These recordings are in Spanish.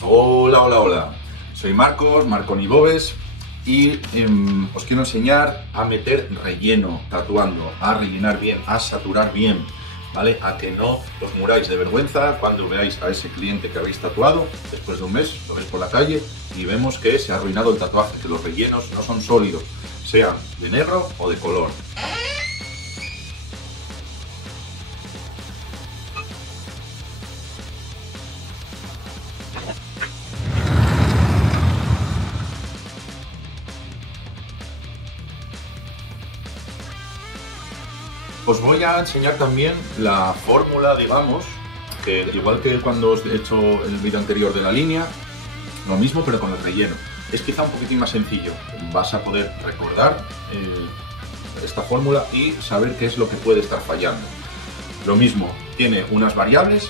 Hola, hola, hola. Soy Marcos, Marconibobes, y os quiero enseñar a meter relleno tatuando, a rellenar bien, a saturar bien, ¿vale? A que no os muráis de vergüenza cuando veáis a ese cliente que habéis tatuado después de un mes, lo veis por la calle y vemos que se ha arruinado el tatuaje, que los rellenos no son sólidos, sean de negro o de color. Os voy a enseñar también la fórmula, digamos, que igual que cuando os he hecho el vídeo anterior de la línea, lo mismo pero con el relleno. Es quizá un poquitín más sencillo. Vas a poder recordar esta fórmula y saber qué es lo que puede estar fallando. Lo mismo, tiene unas variables,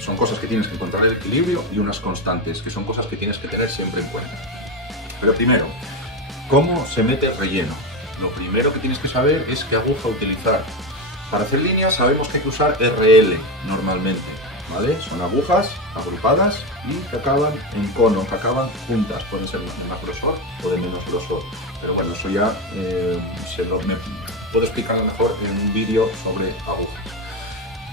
son cosas que tienes que encontrar el equilibrio, y unas constantes, que son cosas que tienes que tener siempre en cuenta. Pero primero, ¿cómo se mete el relleno? Lo primero que tienes que saber es qué aguja utilizar. Para hacer líneas sabemos que hay que usar RL normalmente, ¿vale? Son agujas agrupadas y que acaban en cono, que acaban juntas. Pueden ser de más grosor o de menos grosor. Pero bueno, eso ya me puedo explicarlo mejor en un vídeo sobre agujas.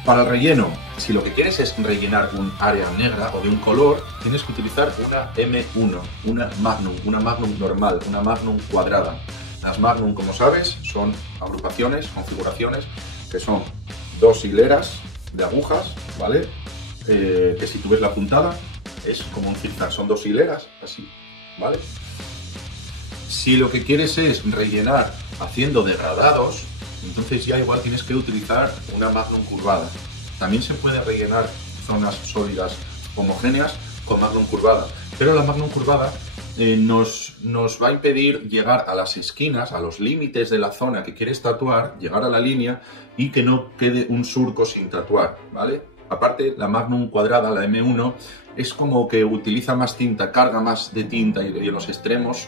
Para el relleno, si lo que quieres es rellenar un área negra o de un color, tienes que utilizar una M1, una Magnum normal, una Magnum cuadrada. Las Magnum, como sabes, son agrupaciones, configuraciones, que son dos hileras de agujas, ¿vale? Que si tú ves la puntada es como un zigzag, son dos hileras, así, ¿vale? Si lo que quieres es rellenar haciendo degradados, entonces ya igual tienes que utilizar una Magnum curvada. También se puede rellenar zonas sólidas homogéneas con Magnum curvada, pero la Magnum curvada nos va a impedir llegar a las esquinas, a los límites de la zona que quieres tatuar, llegar a la línea y que no quede un surco sin tatuar, ¿vale? Aparte, la Magnum cuadrada, la M1, es como que utiliza más tinta, carga más de tinta, y en los extremos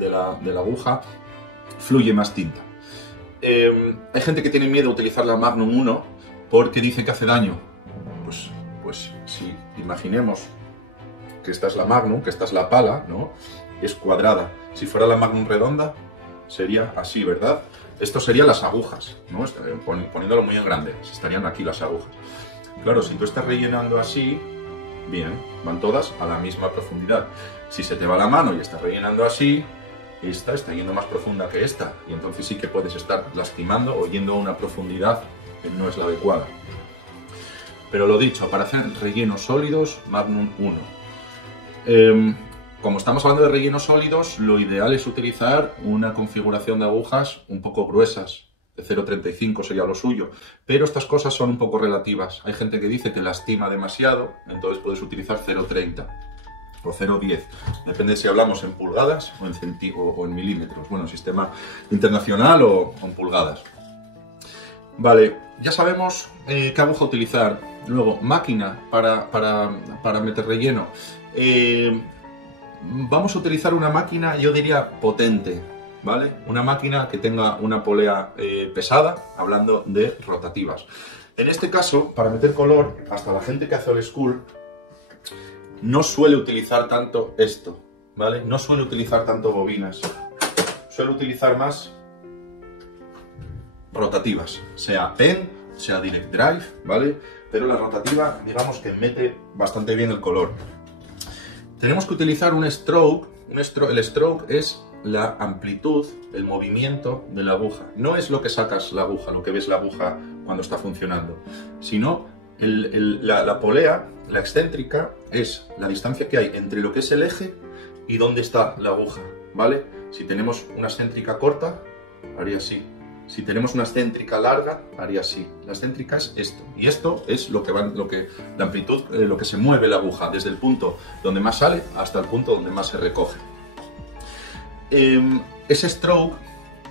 de la aguja fluye más tinta. Hay gente que tiene miedo a utilizar la Magnum 1 porque dice que hace daño. Pues si imaginemos que esta es la Magnum, que esta es la pala, ¿no? Es cuadrada. Si fuera la Magnum redonda, sería así, ¿verdad? Esto serían las agujas, ¿no? Poniéndolo muy en grande, estarían aquí las agujas. Claro, si tú estás rellenando así, bien, van todas a la misma profundidad. Si se te va la mano y estás rellenando así, esta está yendo más profunda que esta, y entonces sí que puedes estar lastimando o yendo a una profundidad que no es la adecuada. Pero lo dicho, para hacer rellenos sólidos, Magnum 1. Como estamos hablando de rellenos sólidos, lo ideal es utilizar una configuración de agujas un poco gruesas, de 0,35 sería lo suyo, pero estas cosas son un poco relativas. Hay gente que dice que lastima demasiado, entonces puedes utilizar 0,30 o 0,10, depende si hablamos en pulgadas o en milímetros, bueno, sistema internacional o en pulgadas. Vale, ya sabemos qué aguja utilizar. Luego, máquina para meter relleno. Vamos a utilizar una máquina, yo diría, potente, ¿vale? Una máquina que tenga una polea pesada, hablando de rotativas. En este caso, para meter color, hasta la gente que hace old school no suele utilizar tanto esto, ¿vale? No suele utilizar tanto bobinas. Suele utilizar más rotativas, sea pen, sea direct drive, ¿vale? Pero la rotativa, digamos que mete bastante bien el color. Tenemos que utilizar un stroke. El stroke es la amplitud, el movimiento de la aguja. No es lo que sacas la aguja, lo que ves la aguja cuando está funcionando, sino la polea, la excéntrica, es la distancia que hay entre lo que es el eje y dónde está la aguja, ¿vale? Si tenemos una excéntrica corta, haría así. Si tenemos una excéntrica larga, haría así. La excéntrica es esto. Y esto es la amplitud, lo que se mueve la aguja, desde el punto donde más sale hasta el punto donde más se recoge. Ese stroke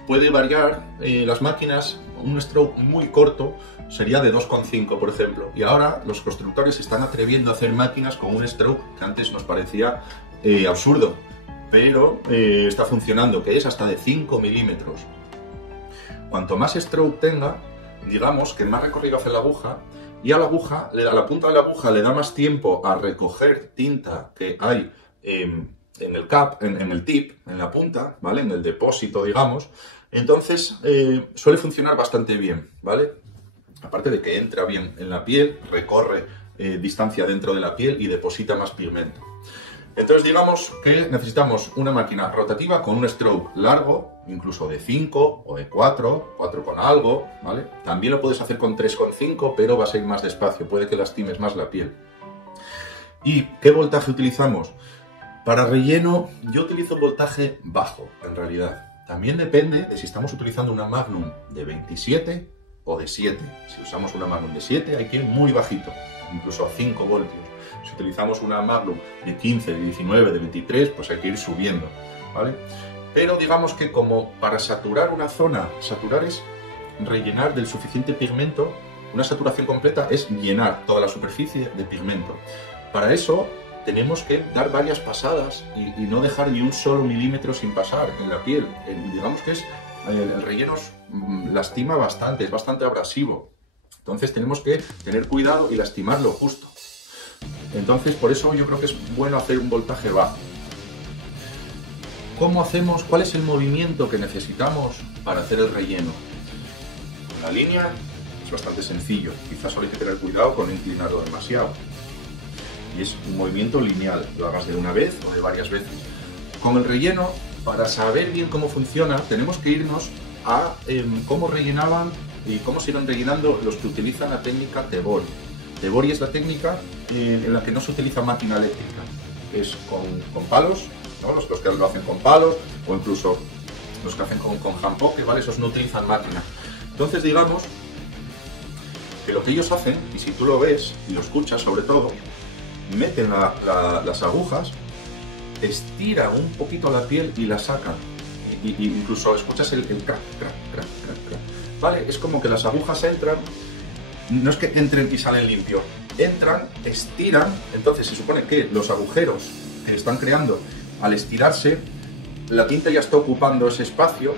puede variar. Las máquinas, un stroke muy corto sería de 2,5, por ejemplo. Y ahora los constructores se están atreviendo a hacer máquinas con un stroke que antes nos parecía absurdo, pero está funcionando, que es hasta de 5 milímetros. Cuanto más stroke tenga, digamos que más recorrido hace la aguja y a la aguja, a la punta de la aguja le da más tiempo a recoger tinta que hay en el cap, en el tip, en la punta, ¿vale? En el depósito, digamos. Entonces, suele funcionar bastante bien, ¿vale? Aparte de que entra bien en la piel, recorre distancia dentro de la piel y deposita más pigmento. Entonces, digamos que necesitamos una máquina rotativa con un stroke largo, incluso de 5 o de 4 con algo, ¿vale? También lo puedes hacer con 3,5, pero vas a ir más despacio, puede que lastimes más la piel. ¿Y qué voltaje utilizamos? Para relleno, yo utilizo voltaje bajo, en realidad. También depende de si estamos utilizando una Magnum de 27 o de 7. Si usamos una Magnum de 7 hay que ir muy bajito, incluso a 5 voltios. Si utilizamos una Magnum de 15, de 19, de 23, pues hay que ir subiendo, ¿vale? Pero digamos que como para saturar una zona, saturar es rellenar del suficiente pigmento, una saturación completa es llenar toda la superficie de pigmento. Para eso tenemos que dar varias pasadas y no dejar ni un solo milímetro sin pasar en la piel. Digamos que el relleno lastima bastante, es bastante abrasivo. Entonces tenemos que tener cuidado y lastimarlo justo. Entonces por eso yo creo que es bueno hacer un voltaje bajo. ¿Cómo hacemos? ¿Cuál es el movimiento que necesitamos para hacer el relleno? Con la línea es bastante sencillo, quizás solo hay que tener cuidado con no inclinarlo demasiado. Y es un movimiento lineal, lo hagas de una vez o de varias veces. Con el relleno, para saber bien cómo funciona, tenemos que irnos a cómo rellenaban y cómo se irán rellenando los que utilizan la técnica Tebori. Tebori es la técnica en la que no se utiliza máquina eléctrica, es con palos, ¿no? Los que lo hacen con palos, o incluso los que hacen con hand poke, ¿vale? Esos no utilizan máquina. Entonces digamos que lo que ellos hacen, y si tú lo ves y lo escuchas sobre todo, meten las agujas, estiran un poquito la piel y la sacan. Y incluso escuchas el crack, crack, crack, crack, crack. ¿Vale? Es como que las agujas entran, no es que entren y salen limpio, entran, estiran, entonces se supone que los agujeros que están creando, al estirarse, la tinta ya está ocupando ese espacio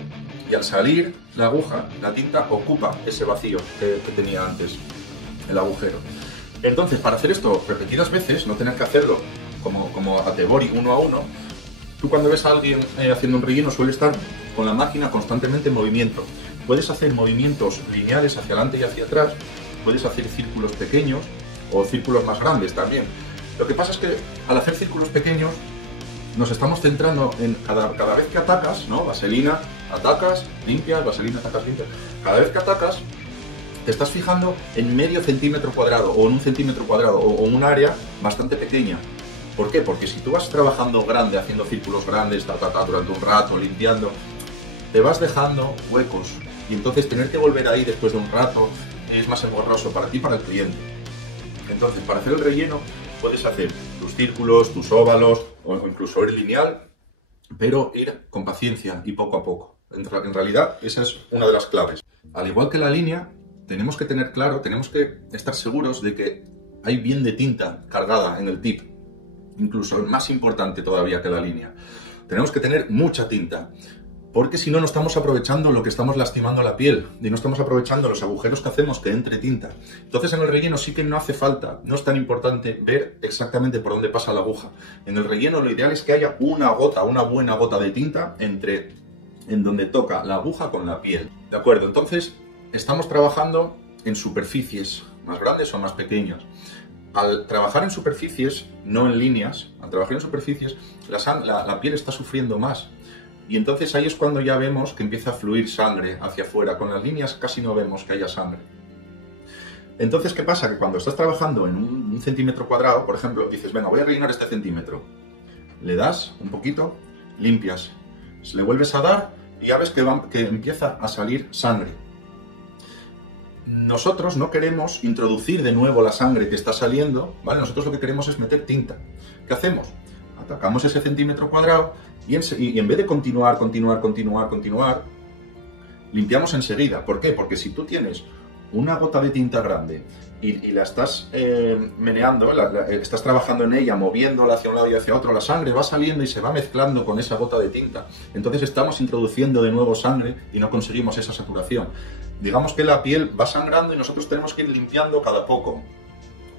y al salir la aguja, la tinta ocupa ese vacío que tenía antes el agujero. Entonces, para hacer esto repetidas veces, no tener que hacerlo como a Tebori uno a uno, tú cuando ves a alguien haciendo un relleno suele estar con la máquina constantemente en movimiento. Puedes hacer movimientos lineales hacia adelante y hacia atrás, puedes hacer círculos pequeños o círculos más grandes también. Lo que pasa es que al hacer círculos pequeños nos estamos centrando en cada vez que atacas, ¿no? Vaselina, atacas, limpias, vaselina, atacas, limpias. Cada vez que atacas te estás fijando en medio centímetro cuadrado o en un centímetro cuadrado o en un área bastante pequeña. ¿Por qué? Porque si tú vas trabajando grande, haciendo círculos grandes, durante un rato, limpiando, te vas dejando huecos y entonces tener que volver ahí después de un rato es más engorroso para ti y para el cliente. Entonces, para hacer el relleno puedes hacer tus círculos, tus óvalos o incluso ir lineal, pero ir con paciencia y poco a poco. En realidad, esa es una de las claves. Al igual que la línea, tenemos que tener claro, tenemos que estar seguros de que hay bien de tinta cargada en el tip, incluso más importante todavía que la línea. Tenemos que tener mucha tinta, porque si no, no estamos aprovechando lo que estamos lastimando la piel y no estamos aprovechando los agujeros que hacemos que entre tinta. Entonces en el relleno sí que no hace falta, no es tan importante ver exactamente por dónde pasa la aguja. En el relleno lo ideal es que haya una buena gota de tinta en donde toca la aguja con la piel. ¿De acuerdo? Entonces estamos trabajando en superficies más grandes o más pequeñas. Al trabajar en superficies, no en líneas, al trabajar en superficies, la piel está sufriendo más. Y entonces ahí es cuando ya vemos que empieza a fluir sangre hacia afuera. Con las líneas casi no vemos que haya sangre. Entonces, ¿qué pasa? Que cuando estás trabajando en un centímetro cuadrado, por ejemplo, dices, venga, voy a rellenar este centímetro. Le das un poquito, limpias, le vuelves a dar y ya ves que empieza a salir sangre. Nosotros no queremos introducir de nuevo la sangre que está saliendo, ¿vale? Nosotros lo que queremos es meter tinta. ¿Qué hacemos? Atacamos ese centímetro cuadrado y en vez de continuar, limpiamos enseguida. ¿Por qué? Porque si tú tienes una gota de tinta grande y la estás meneando, estás trabajando en ella, moviéndola hacia un lado y hacia otro, la sangre va saliendo y se va mezclando con esa gota de tinta. Entonces estamos introduciendo de nuevo sangre y no conseguimos esa saturación. digamos que la piel va sangrando y nosotros tenemos que ir limpiando cada poco.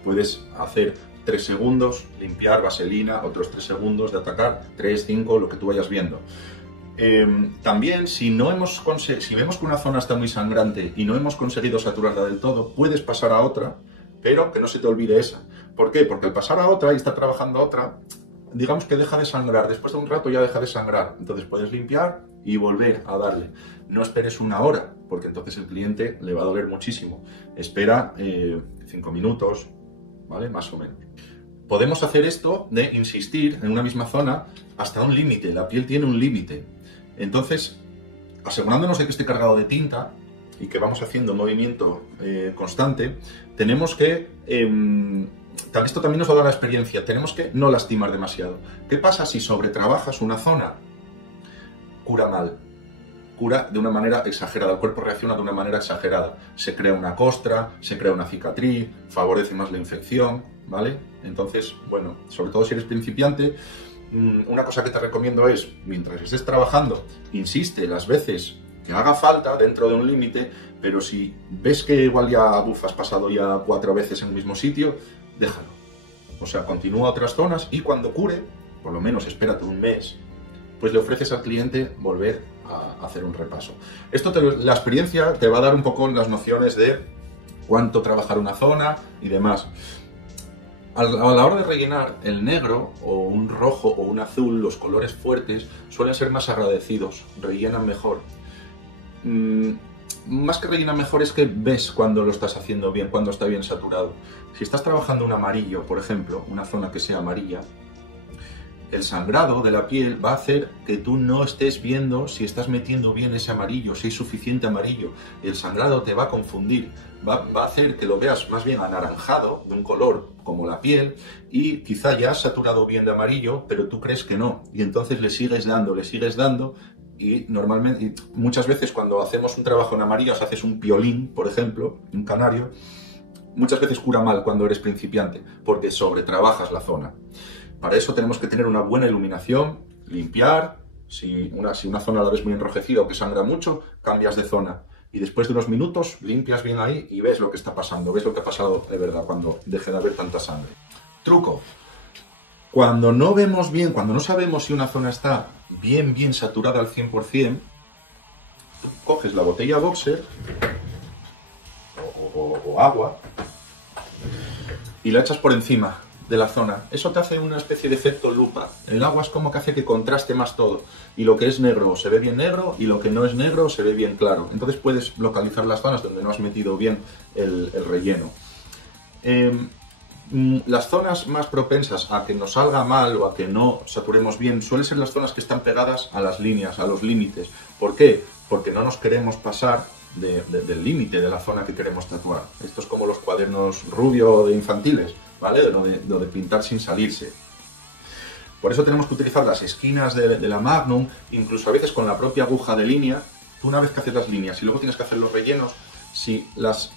Puedes hacer 3 segundos, limpiar, vaselina, otros 3 segundos de atacar, 3, 5, lo que tú vayas viendo. También, si vemos que una zona está muy sangrante y no hemos conseguido saturarla del todo, puedes pasar a otra, pero que no se te olvide esa. ¿Por qué? Porque al pasar a otra y estar trabajando a otra, digamos que deja de sangrar. Después de un rato ya deja de sangrar. Entonces puedes limpiar y volver a darle. No esperes 1 hora, porque entonces el cliente le va a doler muchísimo. Espera 5 minutos, ¿vale? Más o menos. Podemos hacer esto de insistir en una misma zona hasta un límite. La piel tiene un límite. Entonces, asegurándonos de que esté cargado de tinta y que vamos haciendo un movimiento constante, tenemos que... esto también nos va a dar la experiencia. Tenemos que no lastimar demasiado. ¿Qué pasa si sobretrabajas una zona? Cura mal. Cura de una manera exagerada, el cuerpo reacciona de una manera exagerada. Se crea una costra, se crea una cicatriz, favorece más la infección, ¿vale? Entonces, bueno, sobre todo si eres principiante, una cosa que te recomiendo es, mientras estés trabajando, insiste las veces que haga falta dentro de un límite, pero si ves que igual ya has pasado ya 4 veces en el mismo sitio, déjalo. O sea, continúa otras zonas y cuando cure, por lo menos espérate un mes, pues le ofreces al cliente volver a hacer un repaso. La experiencia te va a dar un poco las nociones de cuánto trabajar una zona y demás. A la hora de rellenar, el negro o un rojo o un azul, los colores fuertes, suelen ser más agradecidos, rellenan mejor. Más que rellenan mejor es que ves cuando lo estás haciendo bien, cuando está bien saturado. Si estás trabajando un amarillo, por ejemplo, una zona que sea amarilla, el sangrado de la piel va a hacer que tú no estés viendo si estás metiendo bien ese amarillo, si hay suficiente amarillo. El sangrado te va a confundir, va a hacer que lo veas más bien anaranjado, de un color como la piel, y quizá ya has saturado bien de amarillo, pero tú crees que no. Y entonces le sigues dando, y normalmente, y muchas veces cuando hacemos un trabajo en amarillo, si haces un piolín, por ejemplo, un canario, muchas veces cura mal cuando eres principiante, porque sobretrabajas la zona. Para eso tenemos que tener una buena iluminación, limpiar, si una zona la ves muy enrojecida o que sangra mucho, cambias de zona. Y después de unos minutos limpias bien ahí y ves lo que está pasando, ves lo que ha pasado de verdad cuando deje de haber tanta sangre. Truco. Cuando no vemos bien, cuando no sabemos si una zona está bien saturada al 100%, tú coges la botella boxer o agua y la echas por encima de la zona. Eso te hace una especie de efecto lupa. El agua es como que hace que contraste más todo. Y lo que es negro se ve bien negro y lo que no es negro se ve bien claro. Entonces puedes localizar las zonas donde no has metido bien el relleno. Las zonas más propensas a que nos salga mal o a que no saturemos bien suelen ser las zonas que están pegadas a las líneas, a los límites. ¿Por qué? Porque no nos queremos pasar del límite de la zona que queremos tatuar. Esto es como los cuadernos rubio de infantiles, ¿vale? Lo de pintar sin salirse. Por eso tenemos que utilizar las esquinas de la Magnum, incluso a veces con la propia aguja de línea. Tú una vez que haces las líneas y luego tienes que hacer los rellenos, si las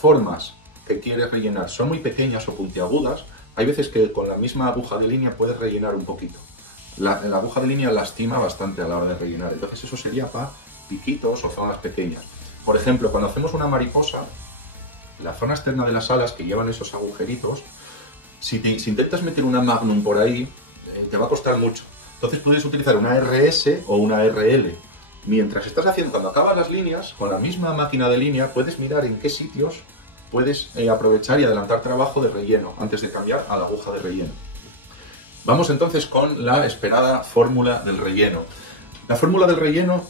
formas que quieres rellenar son muy pequeñas o puntiagudas, hay veces que con la misma aguja de línea puedes rellenar un poquito. La aguja de línea lastima bastante a la hora de rellenar, entonces eso sería para piquitos o zonas pequeñas. Por ejemplo, cuando hacemos una mariposa, la zona externa de las alas que llevan esos agujeritos, si intentas meter una Magnum por ahí, te va a costar mucho. Entonces puedes utilizar una RS o una RL. Mientras estás haciendo, cuando acabas las líneas, con la misma máquina de línea, puedes mirar en qué sitios puedes aprovechar y adelantar trabajo de relleno antes de cambiar a la aguja de relleno. Vamos entonces con la esperada fórmula del relleno. La fórmula del relleno,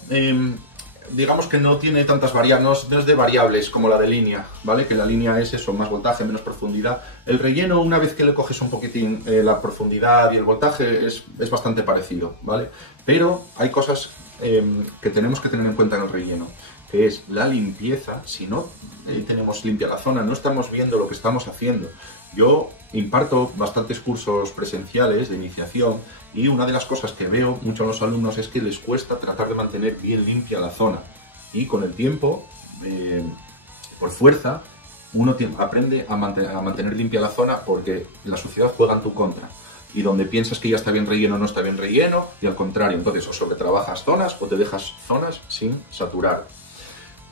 digamos que no tiene tantas variables, no es de variables como la de línea, ¿vale? Que la línea es eso, más voltaje, menos profundidad. El relleno, una vez que le coges un poquitín la profundidad y el voltaje, es bastante parecido, ¿vale? Pero hay cosas que tenemos que tener en cuenta en el relleno, que es la limpieza. Si no tenemos limpia la zona, no estamos viendo lo que estamos haciendo. Yo imparto bastantes cursos presenciales de iniciación y una de las cosas que veo mucho a los alumnos es que les cuesta tratar de mantener bien limpia la zona. Y con el tiempo, por fuerza, uno aprende a mantener limpia la zona porque la suciedad juega en tu contra. Y donde piensas que ya está bien relleno, no está bien relleno, y al contrario. Entonces, o sobretrabajas zonas o te dejas zonas sin saturar.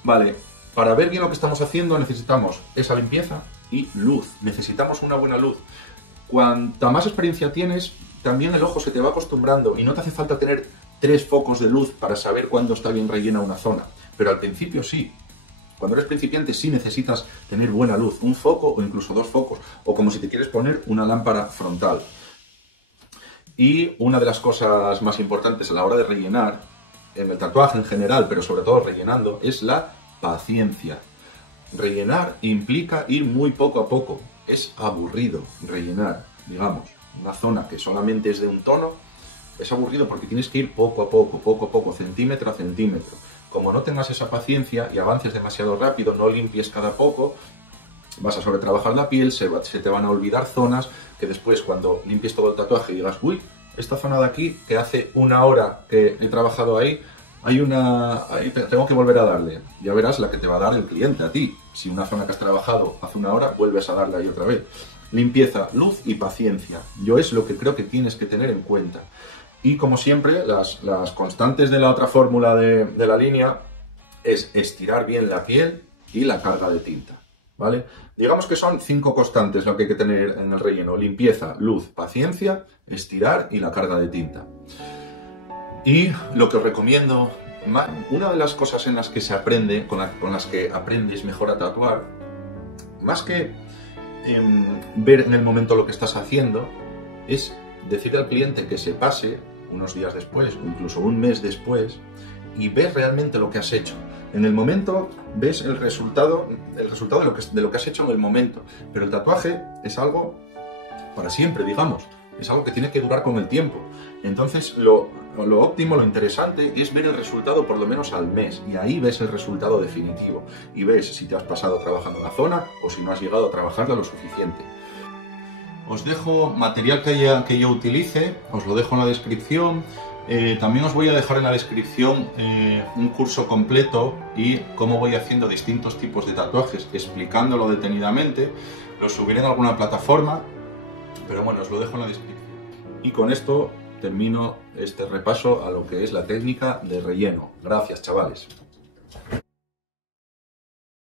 Vale, para ver bien lo que estamos haciendo necesitamos esa limpieza y luz. Necesitamos una buena luz. Cuanta más experiencia tienes, también el ojo se te va acostumbrando y no te hace falta tener 3 focos de luz para saber cuándo está bien rellena una zona. Pero al principio sí. Cuando eres principiante sí necesitas tener buena luz, un foco o incluso 2 focos, o como si te quieres poner una lámpara frontal. Y una de las cosas más importantes a la hora de rellenar, en el tatuaje en general, pero sobre todo rellenando, es la paciencia. Rellenar implica ir muy poco a poco. Es aburrido rellenar, digamos, una zona que solamente es de un tono. Es aburrido porque tienes que ir poco a poco, centímetro a centímetro. Como no tengas esa paciencia y avances demasiado rápido, no limpies cada poco, vas a sobretrabajar la piel, se te van a olvidar zonas que después cuando limpies todo el tatuaje y digas, uy, esta zona de aquí, que hace 1 hora que he trabajado ahí, tengo que volver a darle. Ya verás la que te va a dar el cliente a ti. Si una zona que has trabajado hace 1 hora, vuelves a darle ahí otra vez. Limpieza, luz y paciencia. Yo es lo que creo que tienes que tener en cuenta. Y como siempre, las constantes de la otra fórmula de la línea es estirar bien la piel y la carga de tinta, ¿vale? Digamos que son 5 constantes lo que hay que tener en el relleno. Limpieza, luz, paciencia, estirar y la carga de tinta. Y lo que os recomiendo, una de las cosas en las que se aprende, con las que aprendes mejor a tatuar, más que ver en el momento lo que estás haciendo, es decirle al cliente que se pase unos días después, o incluso un mes después, y ves realmente lo que has hecho. En el momento ves el resultado de lo que has hecho en el momento, pero el tatuaje es algo para siempre, digamos, es algo que tiene que durar con el tiempo. Entonces lo óptimo, lo interesante es ver el resultado por lo menos al mes, y ahí ves el resultado definitivo y ves si te has pasado trabajando en la zona o si no has llegado a trabajarla lo suficiente. Os dejo material que yo utilice, os lo dejo en la descripción. También os voy a dejar en la descripción un curso completo y cómo voy haciendo distintos tipos de tatuajes, explicándolo detenidamente. Lo subiré en alguna plataforma, pero bueno, os lo dejo en la descripción. Y con esto termino este repaso a lo que es la técnica de relleno. Gracias, chavales.